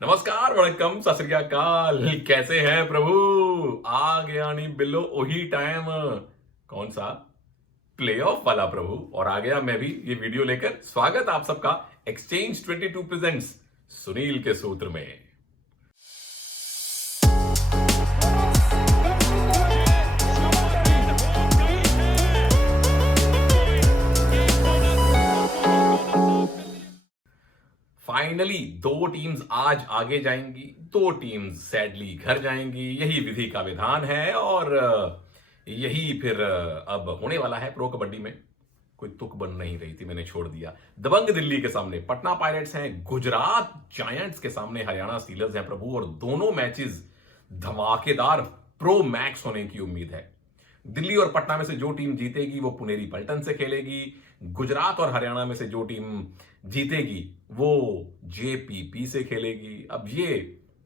नमस्कार वणक्कम सत श्री अकाल। कैसे हैं प्रभु? आ गया नहीं बिल्लो वही टाइम। कौन सा? प्ले ऑफ वाला प्रभु। और आ गया मैं भी ये वीडियो लेकर। स्वागत आप सबका एक्सचेंज 22 प्रेजेंट्स सुनील के सूत्र में। फाइनली दो टीम्स आज आगे जाएंगी, दो टीम्स सैडली घर जाएंगी। यही विधि का विधान है और यही फिर अब होने वाला है प्रो कबड्डी में। कोई तुक बन नहीं रही थी, मैंने छोड़ दिया। दबंग दिल्ली के सामने पटना पायरेट्स हैं, गुजरात जायंट्स के सामने हरियाणा स्टीलर्स हैं प्रभु। और दोनों मैचेस धमाकेदार प्रो मैक्स होने की उम्मीद है। दिल्ली और पटना में से जो टीम जीतेगी वो पुनेरी पल्टन से खेलेगी। गुजरात और हरियाणा में से जो टीम जीतेगी वो जेपीपी से खेलेगी। अब ये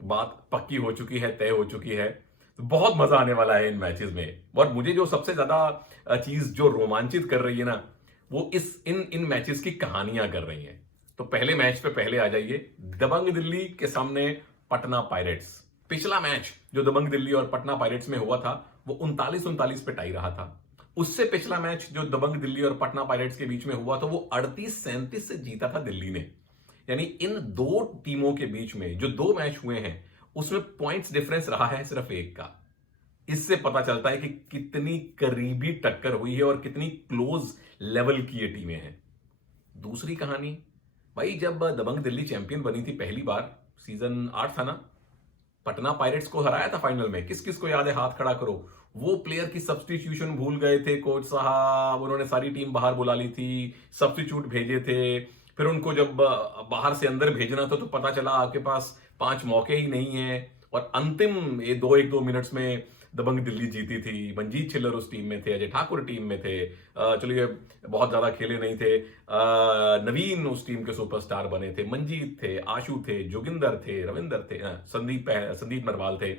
बात पक्की हो चुकी है, तय हो चुकी है। तो बहुत मजा आने वाला है इन मैचेस में। और मुझे जो सबसे ज्यादा चीज जो रोमांचित कर रही है ना, वो इन मैचेस की कहानियां कर रही हैं। तो पहले मैच पे पहले आ जाइए। दबंग दिल्ली के सामने पटना पायरेट्स। पिछला मैच जो दबंग दिल्ली और पटना पायरेट्स में हुआ था वो 39-39 पे टाई रहा था। उससे पिछला मैच जो दबंग दिल्ली और पटना पायरेट्स के बीच में हुआ था वो 38-37 से जीता था दिल्ली ने। यानी इन दो टीमों के बीच में जो दो मैच हुए हैं उसमें पॉइंट्स डिफरेंस रहा है सिर्फ एक का। इससे पता चलता है कि कितनी करीबी टक्कर हुई है और कितनी क्लोज लेवल की ये टीमें हैं। दूसरी कहानी, भाई जब दबंग दिल्ली चैंपियन बनी थी पहली बार, सीजन 8 था ना, पटना पायरेट्स को हराया था फाइनल में। किस किस को याद है? हाथ खड़ा करो। वो प्लेयर की सब्स्टिट्यूशन भूल गए थे कोच साहब, उन्होंने सारी टीम बाहर बुला ली थी, सब्स्टिट्यूट भेजे थे। फिर उनको जब बाहर से अंदर भेजना था तो पता चला आपके पास 5 मौके ही नहीं है। और अंतिम ये 1-2 मिनट्स में दबंग दिल्ली जीती थी। मंजीत छिल्लर उस टीम में थे, अजय ठाकुर टीम में थे। चलिए बहुत ज्यादा खेले नहीं थे। नवीन उस टीम के सुपरस्टार बने थे। मंजीत थे, आशु थे, जोगिंदर थे, रविंदर थे, संदीप नरवाल थे।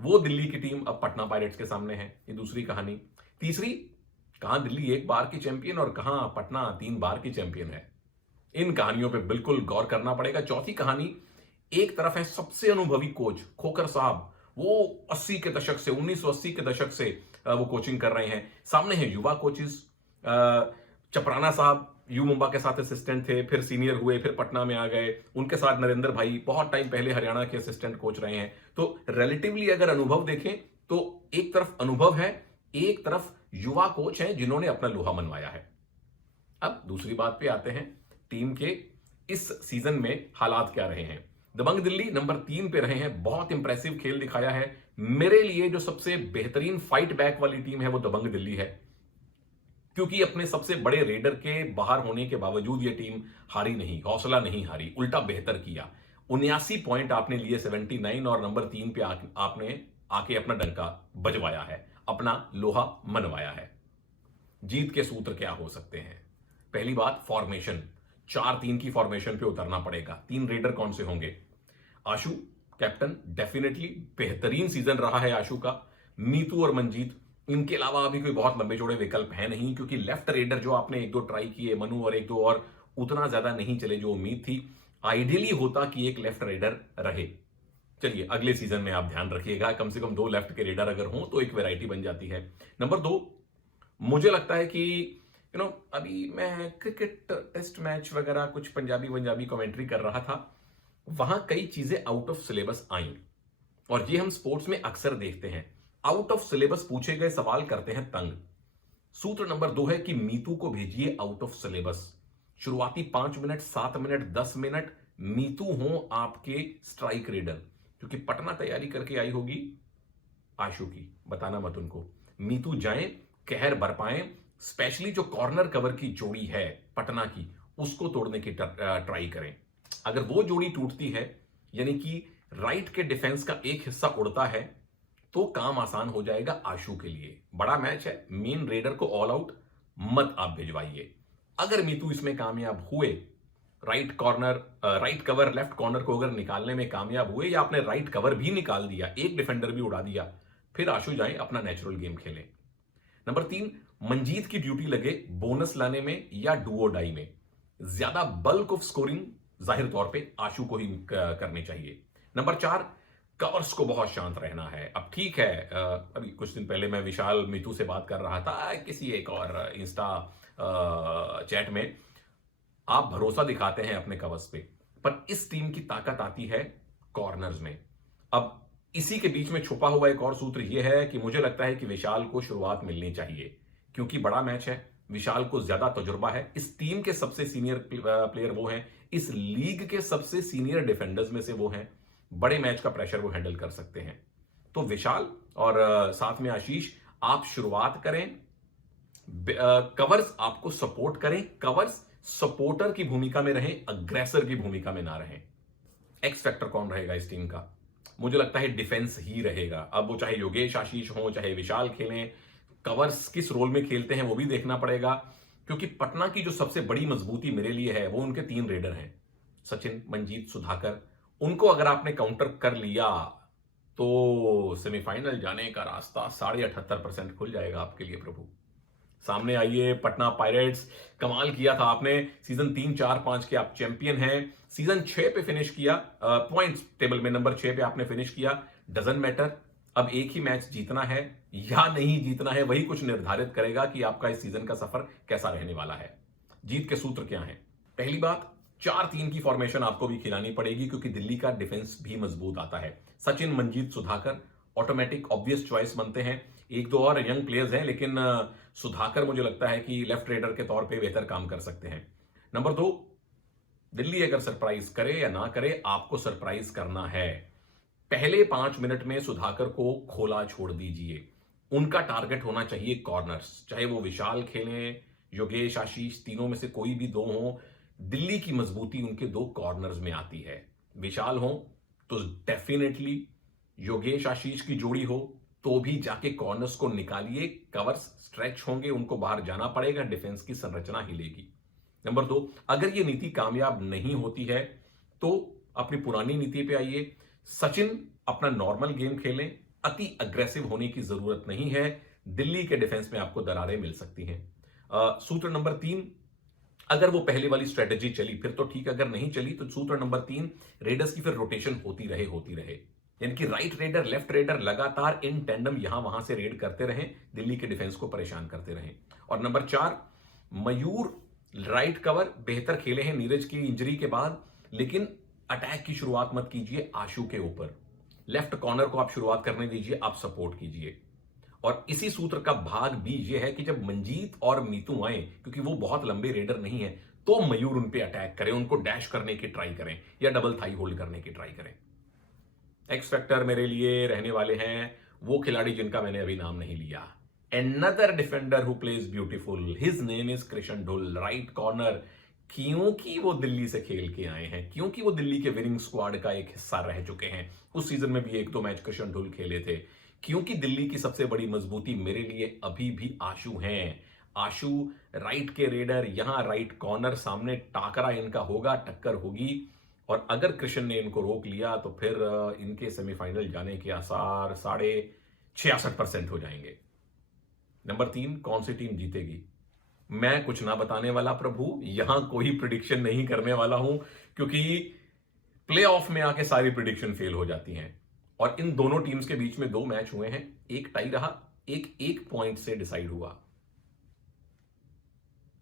वो दिल्ली की टीम अब पटना पायरेट्स के सामने है। ये दूसरी कहानी। तीसरी, कहां दिल्ली एक बार की चैंपियन और कहां पटना 3 बार की चैंपियन है। इन कहानियों पे बिल्कुल गौर करना पड़ेगा। चौथी कहानी, एक तरफ है सबसे अनुभवी कोच खोखर साहब, वो 80 के दशक से 1980 के दशक से वो कोचिंग कर रहे हैं। सामने है युवा कोचेस, चपराना साहब यू मुंबा के साथ असिस्टेंट थे, फिर सीनियर हुए, फिर पटना में आ गए। उनके साथ नरेंद्र भाई बहुत टाइम पहले हरियाणा के असिस्टेंट कोच रहे हैं। तो रिलेटिवली अगर अनुभव देखें तो एक तरफ अनुभव है, एक तरफ युवा कोच हैं जिन्होंने अपना लोहा मनवाया है। अब दूसरी बात पे आते हैं, टीम के इस सीजन में हालात क्या रहे हैं। दबंग दिल्ली नंबर 3 पे रहे हैं, बहुत इंप्रेसिव खेल दिखाया है। मेरे लिए जो सबसे बेहतरीन फाइट बैक वाली टीम है वो दबंग दिल्ली है, क्योंकि अपने सबसे बड़े रेडर के बाहर होने के बावजूद ये टीम हारी नहीं, हौसला नहीं हारी, उल्टा बेहतर किया। 79 पॉइंट आपने लिए 79, और नंबर 3 पे आपने आके अपना डंका बजवाया है, अपना लोहा मनवाया है। जीत के सूत्र क्या हो सकते हैं? पहली बात, फॉर्मेशन। 4-3 की फॉर्मेशन पे उतरना पड़ेगा। 3 रेडर कौन से होंगे? आशु कैप्टन, डेफिनेटली बेहतरीन सीजन रहा है आशु का। नीतू और मंजीत, इनके अलावा अभी कोई बहुत लंबे चौड़े विकल्प है नहीं, क्योंकि लेफ्ट रेडर जो आपने 1-2 ट्राई किए, मनु और 1-2 और, उतना ज्यादा नहीं चले जो उम्मीद थी। आइडियली होता कि एक लेफ्ट रेडर रहे। चलिए अगले सीजन में आप ध्यान रखिएगा, कम से कम 2 लेफ्ट के रेडर अगर हों तो एक वैरायटी बन जाती है। नंबर 2, मुझे लगता है कि अभी मैं क्रिकेट टेस्ट मैच वगैरह कुछ पंजाबी कमेंट्री कर रहा था, वहां कई चीजें आउट ऑफ सिलेबस आई। और ये हम स्पोर्ट्स में अक्सर देखते हैं, आउट ऑफ सिलेबस पूछे गए सवाल करते हैं तंग। सूत्र नंबर 2 है कि मीतू को भेजिए आउट ऑफ सिलेबस। शुरुआती 5 मिनट, 7 मिनट, 10 मिनट मीतू हो आपके स्ट्राइक रेडर, क्योंकि पटना तैयारी करके आई होगी आशु की, बताना मत उनको। मीतू जाएं, कहर बरपाएं, स्पेशली जो कॉर्नर कवर की जोड़ी है पटना की, उसको तोड़ने की ट्राई करें। अगर वो जोड़ी टूटती है, यानी कि राइट के डिफेंस का एक हिस्सा उड़ता है, तो काम आसान हो जाएगा आशु के लिए। बड़ा मैच है, मेन रेडर को ऑल आउट मत आप भिजवाइए। अगर मीतू इसमें कामयाब हुए, राइट कवर लेफ्ट कॉर्नर को अगर निकालने में कामयाब हुए, या आपने राइट कवर भी निकाल दिया, एक डिफेंडर भी उड़ा दिया, फिर आशु जाएं अपना नेचुरल गेम खेलें। नंबर 3, मंजीत की ड्यूटी लगे बोनस लाने में या डुओ डाई में। ज्यादा बल्क ऑफ स्कोरिंग जाहिर तौर पे आशु को ही करनी चाहिए। नंबर 4, कवर्स को बहुत शांत रहना है। अब ठीक है, अभी कुछ दिन पहले मैं विशाल मितू से बात कर रहा था किसी एक और इंस्टा चैट में। आप भरोसा दिखाते हैं अपने कवर्स पे, पर इस टीम की ताकत आती है कॉर्नर्स में। अब इसी के बीच में छुपा हुआ एक और सूत्र यह है कि मुझे लगता है कि विशाल को शुरुआत मिलनी चाहिए, क्योंकि बड़ा मैच है, विशाल को ज्यादा तजुर्बा है, इस टीम के सबसे सीनियर प्लेयर वो हैं, इस लीग के सबसे सीनियर डिफेंडर्स में से वो हैं, बड़े मैच का प्रेशर वो हैंडल कर सकते हैं। तो विशाल और साथ में आशीष, आप शुरुआत करें, कवर्स आपको सपोर्ट करें, कवर्स सपोर्टर की भूमिका में रहें, अग्रेसर की भूमिका में ना रहें। एक्स फैक्टर कौन रहेगा इस टीम का? मुझे लगता है डिफेंस ही रहेगा। अब वो चाहे योगेश आशीष हो, चाहे विशाल खेलें, कवर्स किस रोल में खेलते हैं वो भी देखना पड़ेगा, क्योंकि पटना की जो सबसे बड़ी मजबूती मेरे लिए है वो उनके 3 रेडर हैं, सचिन, मंजीत, सुधाकर। उनको अगर आपने काउंटर कर लिया तो सेमीफाइनल जाने का रास्ता 78.5% खुल जाएगा आपके लिए प्रभु। सामने आइए, पटना पायरेट्स, कमाल किया था आपने। सीजन 3, 4, 5 के आप चैंपियन हैं, सीजन 6 पे फिनिश किया, पॉइंट्स टेबल में नंबर 6 पे आपने फिनिश किया। डजंट मैटर, अब एक ही मैच जीतना है या नहीं जीतना है, वही कुछ निर्धारित करेगा कि आपका इस सीजन का सफर कैसा रहने वाला है। जीत के सूत्र क्या हैं? पहली बात, 4-3 की फॉर्मेशन आपको भी खिलानी पड़ेगी, क्योंकि दिल्ली का डिफेंस भी मजबूत आता है। Sachin, Manjeet, Sudhakar automatic obvious choice बनते हैं। एक दो और यंग प्लेयर्स हैं, लेकिन सुधाकर मुझे लगता है कि लेफ्ट रेडर के तौर पे बेहतर काम कर सकते हैं। नंबर 2, दिल्ली अगर सरप्राइज करे या ना करे, आपको सरप्राइज करना है। पहले 5 मिनट में सुधाकर को खोला छोड़ दीजिए। उनका टारगेट होना चाहिए कॉर्नर्स, चाहे वो विशाल खेलें, योगेश, आशीष, तीनों में से कोई भी 2 हो। दिल्ली की मजबूती उनके 2 कॉर्नर्स में आती है। विशाल हो तो डेफिनेटली, योगेश आशीष की जोड़ी हो तो भी जाके कॉर्नर्स को निकालिए, कवर्स स्ट्रेच होंगे, उनको बाहर जाना पड़ेगा, डिफेंस की संरचना हिलेगी। नंबर 2, अगर ये नीति कामयाब नहीं होती है तो अपनी पुरानी नीति पे आइए। सचिन अपना नॉर्मल गेम खेलें, अति अग्रेसिव होने की जरूरत नहीं है, दिल्ली के डिफेंस में आपको दरारें मिल सकती हैं। सूत्र नंबर 3, अगर वो पहले वाली स्ट्रेटेजी चली फिर तो ठीक, अगर नहीं चली तो सूत्र नंबर 3, रेडर्स की फिर रोटेशन होती रहे, यानी कि राइट रेडर, लेफ्ट रेडर लगातार इन टेंडम यहां वहां से रेड करते रहें, दिल्ली के डिफेंस को परेशान करते रहें। और नंबर 4, मयूर राइट कवर बेहतर खेले हैं नीरज की इंजरी के बाद, लेकिन अटैक की शुरुआत मत कीजिए आशु के ऊपर। लेफ्ट कॉर्नर को आप शुरुआत करने दीजिए, आप सपोर्ट कीजिए। और इसी सूत्र का भाग भी यह है कि जब मंजीत और मीतू आए, क्योंकि वो बहुत लंबे रेडर नहीं है, तो मयूर उन पे अटैक करें, उनको डैश करने की ट्राई करें या डबल थाई होल्ड करने की ट्राई करें। एक्स फैक्टर मेरे लिए रहने वाले हैं वो खिलाड़ी जिनका मैंने अभी नाम नहीं लिया। Another defender who plays beautiful, his name is Krishna Dhull, right corner. क्योंकि वो दिल्ली से खेल के आए हैं, क्योंकि वो दिल्ली के विनिंग स्क्वाड का एक हिस्सा रह चुके हैं, उस सीजन में भी 1-2 मैच कृष्ण ढुल खेले थे। क्योंकि दिल्ली की सबसे बड़ी मजबूती मेरे लिए अभी भी आशु हैं। आशु राइट के रेडर, यहां राइट कॉर्नर, सामने टाकरा इनका होगा, टक्कर होगी। और अगर कृष्ण ने इनको रोक लिया तो फिर इनके सेमीफाइनल जाने के आसार 66.5% हो जाएंगे। नंबर 3, कौन सी टीम जीतेगी? मैं कुछ ना बताने वाला प्रभु, यहां कोई प्रिडिक्शन नहीं करने वाला हूं, क्योंकि प्लेऑफ में आके सारी प्रिडिक्शन फेल हो जाती हैं। और इन दोनों टीम्स के बीच में 2 मैच हुए हैं, एक टाई रहा, एक पॉइंट से डिसाइड हुआ।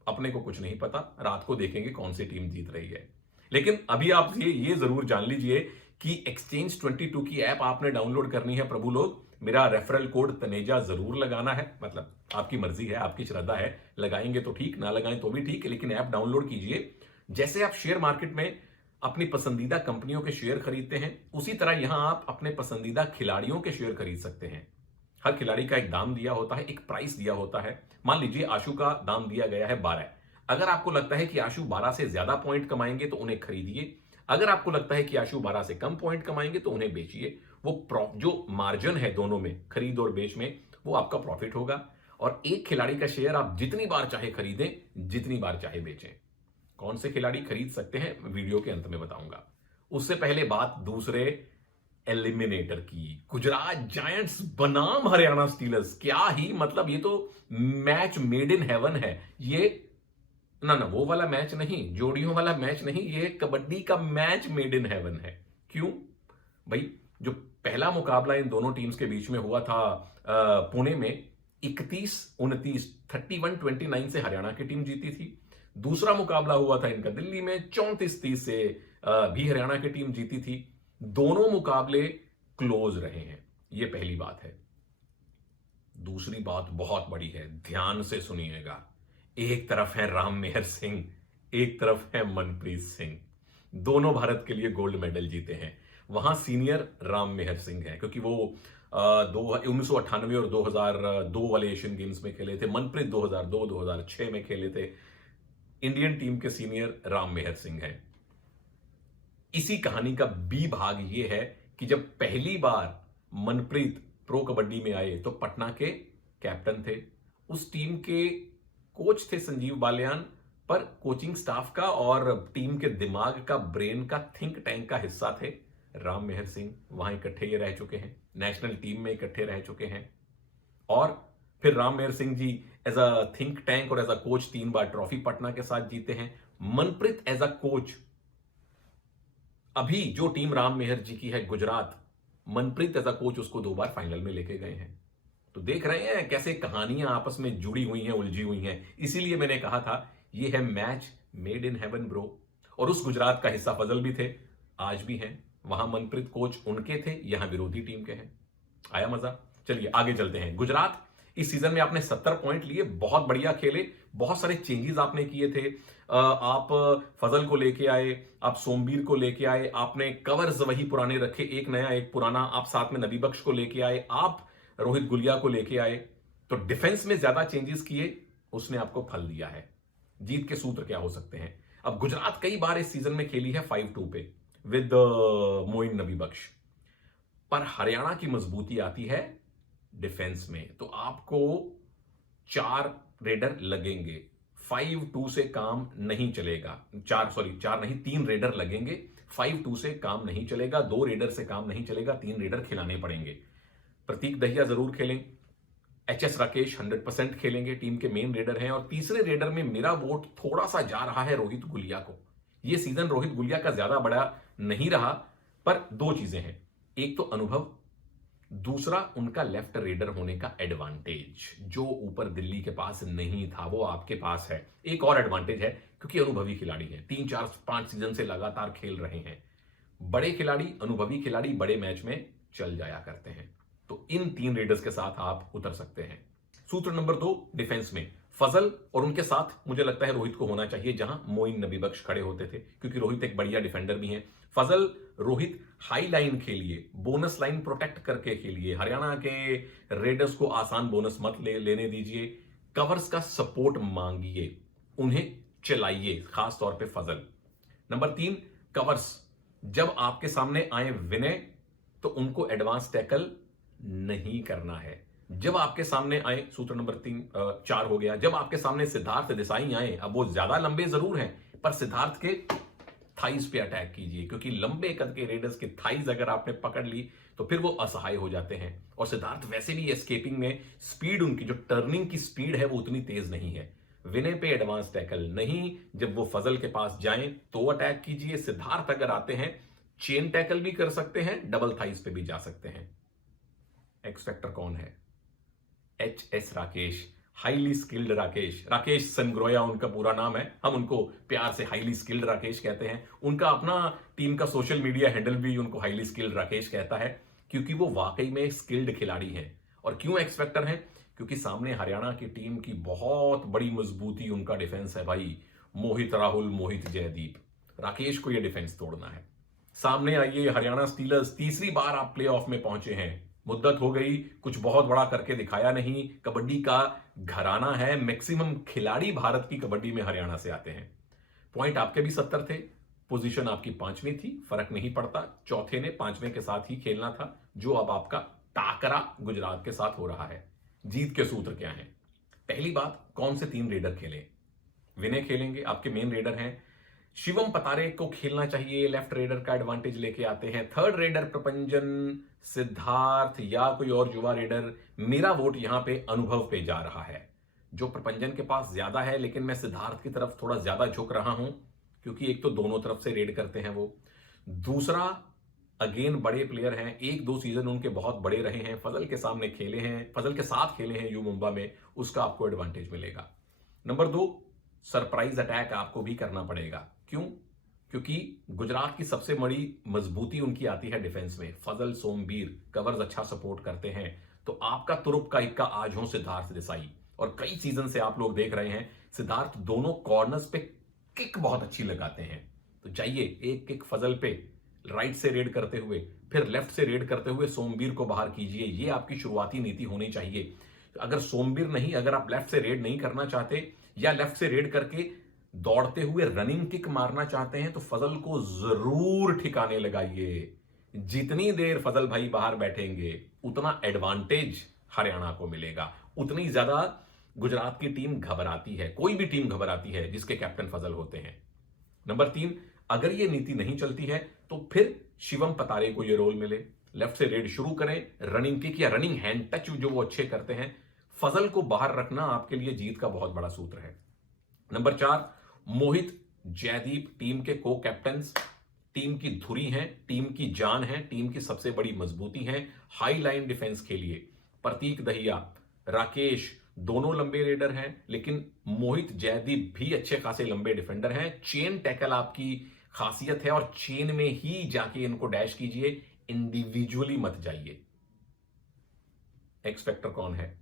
अपने को कुछ नहीं पता, रात को देखेंगे कौन सी टीम जीत रही है। लेकिन अभी आप ये जरूर जान लीजिए कि एक्सचेंज 22 की ऐप आपने डाउनलोड करनी है प्रभु लोग। मेरा रेफरल कोड तनेजा जरूर लगाना है, मतलब आपकी मर्जी है, आपकी श्रद्धा है, लगाएंगे तो ठीक, ना लगाएं तो भी ठीक, लेकिन ऐप डाउनलोड कीजिए। जैसे आप शेयर मार्केट में अपनी पसंदीदा कंपनियों के शेयर खरीदते हैं, उसी तरह यहां आप अपने पसंदीदा खिलाड़ियों के शेयर खरीद सकते हैं। हर खिलाड़ी का एक दाम दिया होता है, एक प्राइस दिया होता है। मान लीजिए आशु का दाम दिया गया है 12। अगर आपको लगता है कि आशु 12 से ज्यादा पॉइंट कमाएंगे तो उन्हें खरीदिए। अगर आपको लगता है कि आशु 12 से कम पॉइंट कमाएंगे तो उन्हें बेचिए। वो जो मार्जिन है दोनों में, खरीद और बेच में, वो आपका प्रॉफिट होगा। और एक खिलाड़ी का शेयर आप जितनी बार चाहे खरीदें, जितनी बार चाहे बेचें। कौन से खिलाड़ी खरीद सकते हैं वीडियो के अंत में बताऊंगा। उससे पहले बात दूसरे एलिमिनेटर की, गुजरात जायंट्स बनाम हरियाणा स्टीलर्स। क्या ही मतलब, ये तो मैच मेड इन हेवन है। ये ना ना वो वाला मैच नहीं, जोड़ियों वाला मैच नहीं, ये कबड्डी का मैच मेड इन हेवन है। क्यों भाई? जो पहला मुकाबला इन दोनों टीम्स के बीच में हुआ था पुणे में, 31-29 31-29 से हरियाणा की टीम जीती थी। दूसरा मुकाबला हुआ था इनका दिल्ली में, 34-30 से भी हरियाणा की टीम जीती थी। दोनों मुकाबले क्लोज रहे हैं, ये पहली बात है। दूसरी बात बहुत बड़ी है, ध्यान से सुनिएगा। एक तरफ है राम मेहर सिंह, एक तरफ है मनप्रीत सिंह। दोनों भारत के लिए गोल्ड मेडल जीते हैं। वहां सीनियर राम मेहर सिंह है, क्योंकि वो 1998 और 2002 वाले एशियन गेम्स में खेले थे। मनप्रीत 2002 2006 में खेले थे। इंडियन टीम के सीनियर राम मेहर सिंह हैं। इसी कहानी का बी भाग ये है कि जब पहली बार मनप्रीत प्रो कबड्डी में आए तो पटना के कैप्टन थे। उस टीम के कोच थे संजीव बालियान, पर कोचिंग स्टाफ का और टीम के दिमाग का, ब्रेन का, थिंक टैंक का हिस्सा थे राम मेहर सिंह। वहां इकट्ठे ये रह चुके हैं, नेशनल टीम में इकट्ठे रह चुके हैं। और फिर Ram Mehar Singh ji as a think tank और एज अ कोच 3 बार ट्रॉफी पटना के साथ जीते हैं। मनप्रीत एज अ कोच, अभी जो टीम राम मेहर जी की है Gujarat, Manpreet as a coach उसको 2 बार फाइनल में लेके गए हैं। तो देख रहे हैं कैसे कहानियां आपस में जुड़ी हुई हैं, उलझी हुई हैं। इसीलिए मैंने कहा था ये है match made in heaven bro. और उस गुजरात का हिस्सा फजल भी थे, आज भी हैं। वहां मनप्रीत कोच उनके थे, यहां विरोधी टीम के हैं। आया मजा? चलिए आगे चलते हैं। गुजरात इस सीजन में आपने 70 पॉइंट लिए, बहुत बढ़िया खेले। बहुत सारे चेंजेस आपने किए थे। आप फजल को लेके आए, आप सोमबीर को लेके आए, आपने कवर्स वही पुराने रखे, एक नया एक पुराना। आप साथ में नबी बख्श को लेके आए, आप रोहित गुलिया को लेके आए। तो डिफेंस में ज्यादा चेंजेस किए, उसने आपको फल दिया है। जीत के सूत्र क्या हो सकते हैं? अब गुजरात कई बार इस सीजन में खेली है 5-2 पे विद मोइन नबी बख्श, पर हरियाणा की मजबूती आती है डिफेंस में। तो आपको 4 रेडर लगेंगे, 5-2 से काम नहीं चलेगा। 4 नहीं, 3 रेडर लगेंगे। 5-2 से काम नहीं चलेगा, 2 रेडर से काम नहीं चलेगा, 3 रेडर खिलाने पड़ेंगे। प्रतीक दहिया जरूर खेलें, एचएस राकेश 100% खेलेंगे, टीम के मेन रेडर हैं। और तीसरे रेडर में मेरा वोट थोड़ा सा जा रहा है रोहित गुलिया को। यह सीजन रोहित गुलिया का ज्यादा बड़ा नहीं रहा, पर 2 चीजें हैं। एक तो अनुभव, दूसरा उनका लेफ्ट रेडर होने का एडवांटेज, जो ऊपर दिल्ली के पास नहीं था वो आपके पास है। एक और एडवांटेज है क्योंकि अनुभवी खिलाड़ी हैं, 3-4-5 सीजन से लगातार खेल रहे हैं। बड़े खिलाड़ी, अनुभवी खिलाड़ी बड़े मैच में चल जाया करते हैं। तो इन 3 रेडर्स के साथ आप उतर सकते हैं। सूत्र नंबर 2, डिफेंस में फजल और उनके साथ मुझे लगता है रोहित को होना चाहिए जहां मोइन नबी बख्श खड़े होते थे, क्योंकि रोहित एक बढ़िया डिफेंडर भी हैं। फजल, रोहित हाई लाइन खेलिए, बोनस लाइन प्रोटेक्ट करके खेलिए। हरियाणा के रेडर्स को आसान बोनस मत लेने दीजिए। कवर्स का सपोर्ट मांगिए, उन्हें चलाइए, खास तौर पे फजल। नंबर 3, कवर्स, जब आपके सामने आए विनय तो उनको एडवांस टैकल नहीं करना है। जब आपके सामने आए, सूत्र नंबर 4 हो गया, जब आपके सामने सिद्धार्थ देसाई आए, अब वो ज्यादा लंबे जरूर हैं, पर सिद्धार्थ के थाइज पे अटैक कीजिए, क्योंकि लंबे कद के रेडर्स के थाइज अगर आपने पकड़ ली तो फिर वो असहाय हो जाते हैं। और सिद्धार्थ वैसे भी एस्केपिंग में स्पीड, उनकी जो टर्निंग की स्पीड है वो उतनी तेज नहीं है। विनय पे एडवांस टैकल नहीं, जब वो फजल के पास जाएं तो अटैक कीजिए। सिद्धार्थ अगर आते हैं, चेन टैकल भी कर सकते हैं, डबल थाइज पे भी जा सकते हैं। एक्स फैक्टर कौन है? H S. Rakesh, highly skilled Rakesh. Rakesh Sangroya उनका पूरा नाम है, हम उनको प्यार से हाईली स्किल्ड राकेश कहते हैं। उनका अपना टीम का सोशल मीडिया हैंडल भी उनको हाईली स्किल्ड राकेश कहता है, क्योंकि वो वाकई में स्किल्ड खिलाड़ी हैं। और क्यों एक्स फैक्टर हैं? क्योंकि सामने हरियाणा की टीम की बहुत बड़ी मजबूती उनका डिफेंस है भाई। मोहित राहुल, मोहित जयदीप, राकेश को यह डिफेंस तोड़ना है। सामने आइए हरियाणा स्टीलर्स, तीसरी बार आप प्लेऑफ में पहुंचे हैं। मुद्दत हो गई, कुछ बहुत बड़ा करके दिखाया नहीं। कबड्डी का घराना है, मैक्सिमम खिलाड़ी भारत की कबड्डी में हरियाणा से आते हैं। पॉइंट आपके भी 70 थे, पोजीशन आपकी 5वीं थी, फर्क नहीं पड़ता। चौथे ने 5वें के साथ ही खेलना था, जो अब आपका टाकरा गुजरात के साथ हो रहा है। जीत के सूत्र क्या हैं? पहली बात, कौन से 3 रेडर खेलें? विनय खेलेंगे, आपके मेन रेडर हैं। शिवम पतारे को खेलना चाहिए, लेफ्ट रेडर का एडवांटेज लेके आते हैं। थर्ड रेडर प्रपंजन, सिद्धार्थ या कोई और युवा रेडर। मेरा वोट यहां पे अनुभव पे जा रहा है। जो प्रपंजन के पास ज्यादा है, लेकिन मैं सिद्धार्थ की तरफ थोड़ा ज्यादा झुक रहा हूं, क्योंकि एक तो दोनों तरफ से रेड करते हैं वो, दूसरा अगेन बड़े प्लेयर हैं, एक दो सीजन उनके बहुत बड़े रहे हैं, फजल के सामने खेले हैं, फजल के साथ खेले हैं यू मुंबा में, उसका आपको एडवांटेज मिलेगा। नंबर 2, सरप्राइज अटैक आपको भी करना पड़ेगा। क्यों? क्योंकि गुजरात की सबसे बड़ी मजबूती उनकी आती है डिफेंस में। फजल, सोमबीर कवर्स अच्छा सपोर्ट करते हैं, तो आपका तुरुप का इक्का आज हो सिद्धार्थ देसाई। और कई सीजन से आप लोग देख रहे हैं सिद्धार्थ दोनों कॉर्नर्स पे किक बहुत अच्छी लगाते हैं, तो जाइए एक किक फजल पे राइट से रेड करते हुए, फिर लेफ्ट से रेड करते हुए सोमबीर को बाहर कीजिए। ये आपकी शुरुआती नीति होनी चाहिए। अगर सोमबीर नहीं, अगर आप लेफ्ट से रेड नहीं करना चाहते या लेफ्ट से रेड करके दौड़ते हुए रनिंग किक मारना चाहते हैं, तो फजल को जरूर ठिकाने लगाइए। जितनी देर फजल भाई बाहर बैठेंगे उतना एडवांटेज हरियाणा को मिलेगा, उतनी ज्यादा गुजरात की टीम घबराती है, कोई भी टीम घबराती है जिसके कैप्टन फजल होते हैं। नंबर 3, अगर ये नीति नहीं चलती है तो फिर शिवम पतारे को ये रोल मिले, लेफ्ट से रेड शुरू करें, रनिंग किक या रनिंग हैंड टच जो वो अच्छे करते हैं, फजल को बाहर रखना आपके लिए जीत का बहुत बड़ा सूत्र है। नंबर 4, मोहित, जयदीप टीम के को कैप्टन्स, टीम की धुरी हैं, टीम की जान है, टीम की सबसे बड़ी मजबूती है। हाई लाइन डिफेंस खेलिए। प्रतीक दहिया, राकेश दोनों लंबे रेडर हैं, लेकिन मोहित, जयदीप भी अच्छे खासे लंबे डिफेंडर हैं। चेन टैकल आपकी खासियत है और चेन में ही जाके इनको डैश कीजिए, इंडिविजुअली मत जाइए। एक्स फैक्टर कौन है?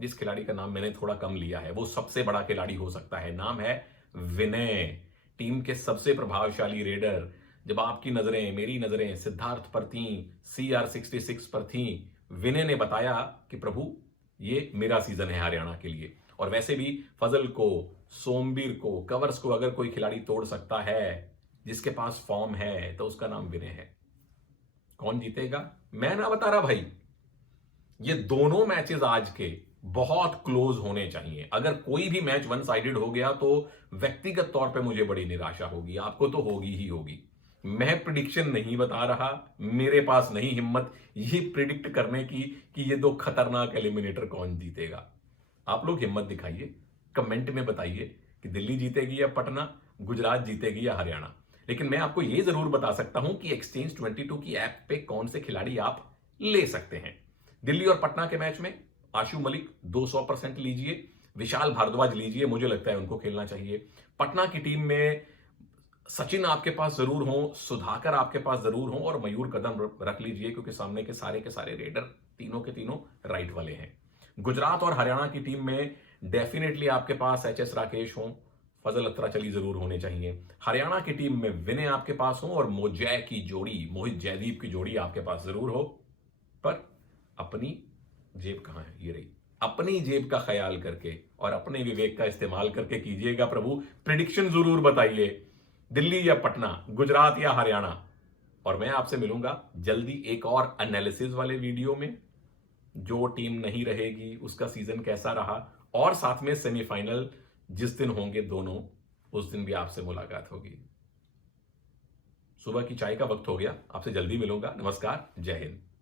जिस खिलाड़ी का नाम मैंने थोड़ा कम लिया है, वो सबसे बड़ा खिलाड़ी हो सकता है। नाम है विनय, टीम के सबसे प्रभावशाली रेडर। जब आपकी नजरें, मेरी नजरें सिद्धार्थ पर थी, CR66 पर थी, विनय ने बताया कि प्रभु ये मेरा सीजन है हरियाणा के लिए। और वैसे भी फजल को, सोमबीर को, कवर्स को अगर कोई खिलाड़ी तोड़ सकता है जिसके पास फॉर्म है, तो उसका नाम विनय है। कौन जीतेगा मैं ना बता रहा भाई, ये दोनों मैचेस आज के बहुत क्लोज होने चाहिए। अगर कोई भी मैच वन साइडेड हो गया तो व्यक्तिगत तौर पे मुझे बड़ी निराशा होगी, आपको तो होगी ही होगी। मैं प्रिडिक्शन नहीं बता रहा, मेरे पास नहीं हिम्मत ये प्रिडिक्ट करने की कि ये दो खतरनाक एलिमिनेटर कौन जीतेगा। आप लोग हिम्मत दिखाइए, कमेंट में बताइए कि दिल्ली जीतेगी या पटना, गुजरात जीतेगी या हरियाणा। लेकिन मैं आपको ये जरूर बता सकता हूं कि एक्सचेंज 22 की ऐप पे कौन से खिलाड़ी आप ले सकते हैं। दिल्ली और पटना के मैच में आशु मलिक 200% लीजिए, विशाल भारद्वाज लीजिए, मुझे लगता है उनको खेलना चाहिए। पटना की टीम में सचिन आपके पास जरूर हो, सुधाकर आपके पास जरूर हो, और मयूर कदम रख लीजिए, क्योंकि सामने के सारे रेडर तीनों के तीनों राइट वाले हैं। गुजरात और हरियाणा की टीम में डेफिनेटली आपके पास HS राकेश हो, फजल अत्राचली जरूर होने चाहिए। हरियाणा की टीम में विनय आपके पास हो और मोजय की जोड़ी, मोहित जयदीप की जोड़ी आपके पास जरूर हो। पर अपनी जेब कहां है? ये रही। अपनी जेब का ख्याल करके और अपने विवेक का इस्तेमाल करके कीजिएगा प्रभु। प्रिडिक्शन जरूर बताइए, दिल्ली या पटना, गुजरात या हरियाणा। और मैं आपसे मिलूंगा जल्दी एक और एनालिसिस वाले वीडियो में। जो टीम नहीं रहेगी उसका सीजन कैसा रहा, और साथ में सेमीफाइनल जिस दिन होंगे दोनों, उस दिन भी आपसे मुलाकात होगी। सुबह की चाय का वक्त हो गया, आपसे जल्दी मिलूंगा। नमस्कार, जय हिंद।